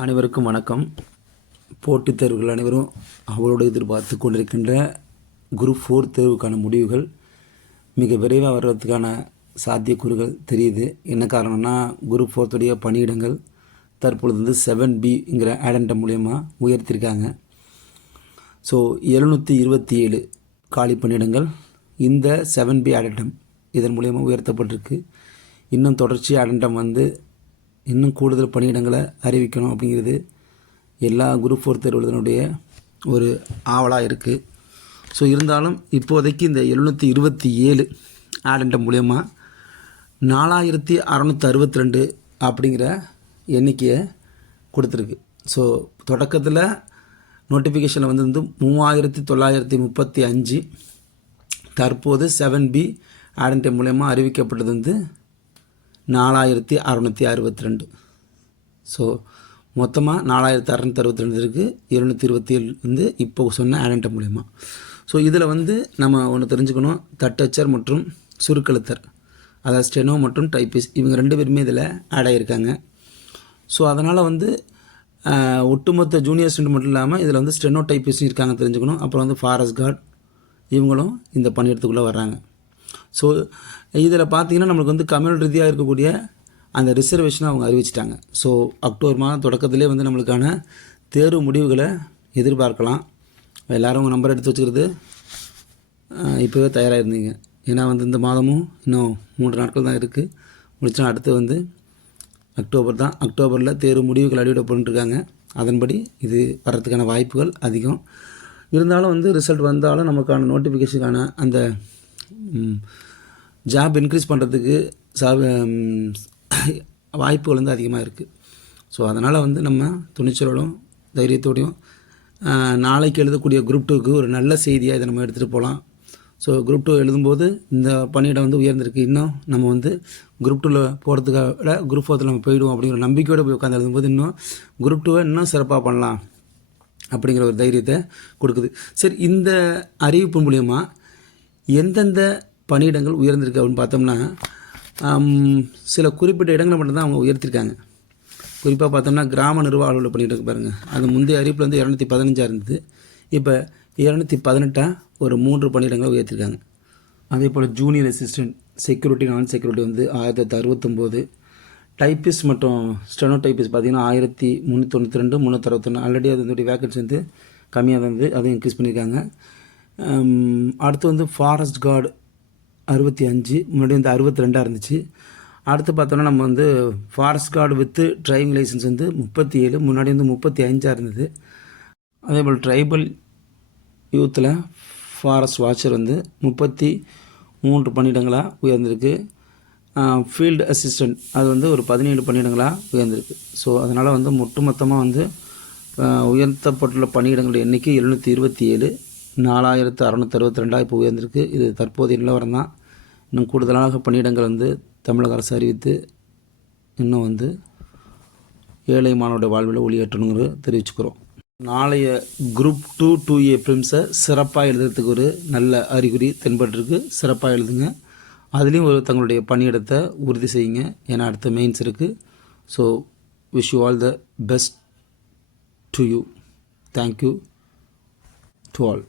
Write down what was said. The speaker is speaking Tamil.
அனைவருக்கும் வணக்கம். போட்டித் தேர்வுகள் அனைவரும் அவளோடு எதிர்பார்த்து கொண்டிருக்கின்ற குரூப் 4 தேர்வுக்கான முடிவுகள் மிக விரைவாக வர்றதுக்கான சாத்தியக்கூறுகள் தெரியுது. என்ன காரணம்னா, குரூப் 4 பணியிடங்கள் தற்பொழுது 7Bங்கிற ஆடண்டம் மூலயமா உயர்த்தியிருக்காங்க. ஸோ 727 காலி பணியிடங்கள் இந்த 7B ஆடண்டம் இதன் மூலயமா உயர்த்தப்பட்டிருக்கு. இன்னும் தொடர்ச்சி ஆடண்டம் இன்னும் கூடுதல் பணியிடங்களை அறிவிக்கணும் அப்படிங்கிறது எல்லா குரூப் 4 தேர்வுகளுடைய ஒரு ஆவலாக இருக்குது. ஸோ இருந்தாலும் இப்போதைக்கு இந்த 727 ஆடண்டம் மூலயமா 4662 அப்படிங்கிற எண்ணிக்கையை கொடுத்துருக்கு. ஸோ தொடக்கத்தில் நோட்டிஃபிகேஷனில் 3935. தற்போது 7B ஆடண்டம் மூலயமா அறிவிக்கப்பட்டது 4662. ஸோ மொத்தமாக 4662 இருக்குது. 727 இப்போ சொன்ன ஆடண்டம் மூலயமா. ஸோ இதில் நம்ம ஒன்று தெரிஞ்சுக்கணும். தட்டச்சர் மற்றும் சுருக்கெழுத்தர், அதாவது ஸ்டெனோ மற்றும் டைப்பிஸ்ட், இவங்க 2 பேருமே இதில் ஆட் ஆகியிருக்காங்க. ஸோ அதனால் ஒட்டுமொத்த ஜூனியர் ஸ்டூடெண்ட் மட்டும் இல்லாமல் இதில் ஸ்டெனோ டைப்பிஸ்ட் இருக்காங்க தெரிஞ்சுக்கணும். அப்புறம் ஃபாரஸ்ட் கார்டு இவங்களும் இந்த பணியிடத்துக்குள்ளே வர்றாங்க. ஸோ இதில் பார்த்திங்கன்னா நம்மளுக்கு கம்யூனல் ரீதியாக இருக்கக்கூடிய அந்த ரிசர்வேஷனை அவங்க அறிவிச்சிட்டாங்க. ஸோ அக்டோபர் மாதம் தொடக்கத்திலே நம்மளுக்கான தேர்வு முடிவுகளை எதிர்பார்க்கலாம். எல்லோரும் உங்கள் நம்பர் எடுத்து வச்சுக்கிறது இப்போவே தயாராக இருந்தீங்க. ஏன்னா இந்த மாதமும் இன்னும் 3 நாட்கள் தான் இருக்குது. முடிச்சா அடுத்து அக்டோபர் தான். அக்டோபரில் தேர்வு முடிவுகள் அறிவிக்கப்பட்டுருக்காங்க. அதன்படி இது வர்றதுக்கான வாய்ப்புகள் அதிகம். இருந்தாலும் ரிசல்ட் வந்தாலும் நமக்கான நோட்டிஃபிகேஷனுக்கான அந்த ஜாப் இன்க்ரீஸ் பண்ணுறதுக்கு வாய்ப்புகள் அதிகமாக இருக்குது. ஸோ அதனால் நம்ம துணிச்சலோடும் தைரியத்தோடையும் நாளைக்கு எழுதக்கூடிய குரூப் 2க்கு ஒரு நல்ல செய்தியாக இதை நம்ம எடுத்துகிட்டு போகலாம். ஸோ குரூப் 2 எழுதும்போது இந்த பணியிடம் உயர்ந்திருக்கு. இன்னும் நம்ம குரூப் 2ல் போகிறதுக்காக விட குரூப் 4 நம்ம போயிடுவோம் அப்படிங்கிற நம்பிக்கையோடு போய் உட்காந்து எழுதும்போது இன்னும் குரூப் 2வை இன்னும் சிறப்பாக பண்ணலாம் அப்படிங்கிற ஒரு தைரியத்தை கொடுக்குது. சரி, இந்த அறிவிப்பு மூலயமா எந்தெந்த பணியிடங்கள் உயர்ந்திருக்கு அப்படின்னு பார்த்தோம்னா, சில குறிப்பிட்ட இடங்களை மட்டும்தான் அவங்க உயர்த்திருக்காங்க. குறிப்பாக பார்த்தோம்னா கிராம நிர்வாக அலுவலர் பணியிடம் பாருங்கள். அது முந்தைய அறிவிப்பில் 215 இருந்தது. இப்போ 218 ஒரு 3 பணியிடங்களை உயர்த்திருக்காங்க. அதே போல் ஜூனியர் அசிஸ்டன்ட் செக்யூரிட்டி நான் செக்யூரிட்டி 1069. டைப்பிஸ்ட் மற்றும் ஸ்டெனோ டைப்பிஸ்ட் பார்த்திங்கன்னா 1392 361. ஆல்ரெடி அது வேக்கன்சி கம்மியாக இருந்தது, அதுவும் இன்க்ரீஸ் பண்ணியிருக்காங்க. அடுத்து ஃபாரஸ்ட் கார்டு 65, முன்னாடி 62 இருந்துச்சு. அடுத்து பார்த்தோன்னா நம்ம ஃபாரஸ்ட் கார்டு வித்து டிரைவிங் லைசன்ஸ் 37, முன்னாடி 35 இருந்தது. அதே போல் ட்ரைபல் யூத்தில் ஃபாரஸ்ட் வாட்சர் 33 பணியிடங்களாக உயர்ந்திருக்கு. ஃபீல்டு அசிஸ்டண்ட் அது ஒரு 17 பணியிடங்களாக உயர்ந்திருக்கு. ஸோ அதனால் ஒட்டுமொத்தமாக உயர்த்தப்பட்டுள்ள பணியிடங்களுடைய எண்ணிக்கை 727, 4662 இப்போ உயர்ந்திருக்கு. இது தற்போதைய நிலவரம் தான். இன்னும் கூடுதலாக பணியிடங்கள் தமிழக அரசு அறிவித்து இன்னும் ஏழை மாணவருடைய வாழ்வில் ஒளியேற்றணுங்கிற தெரிவிச்சுக்கிறோம். நாளைய குரூப் 2 2A ப்ரிலிம்ஸை சிறப்பாக எழுதுறதுக்கு ஒரு நல்ல அறிகுறி தென்பட்டிருக்கு. சிறப்பாக எழுதுங்க. அதுலேயும் தங்களுடைய பணியிடத்தை உறுதி செய்யுங்க. ஏன்னா அடுத்த மெயின்ஸ் இருக்குது. So wish you all the best to you. Thank you to all.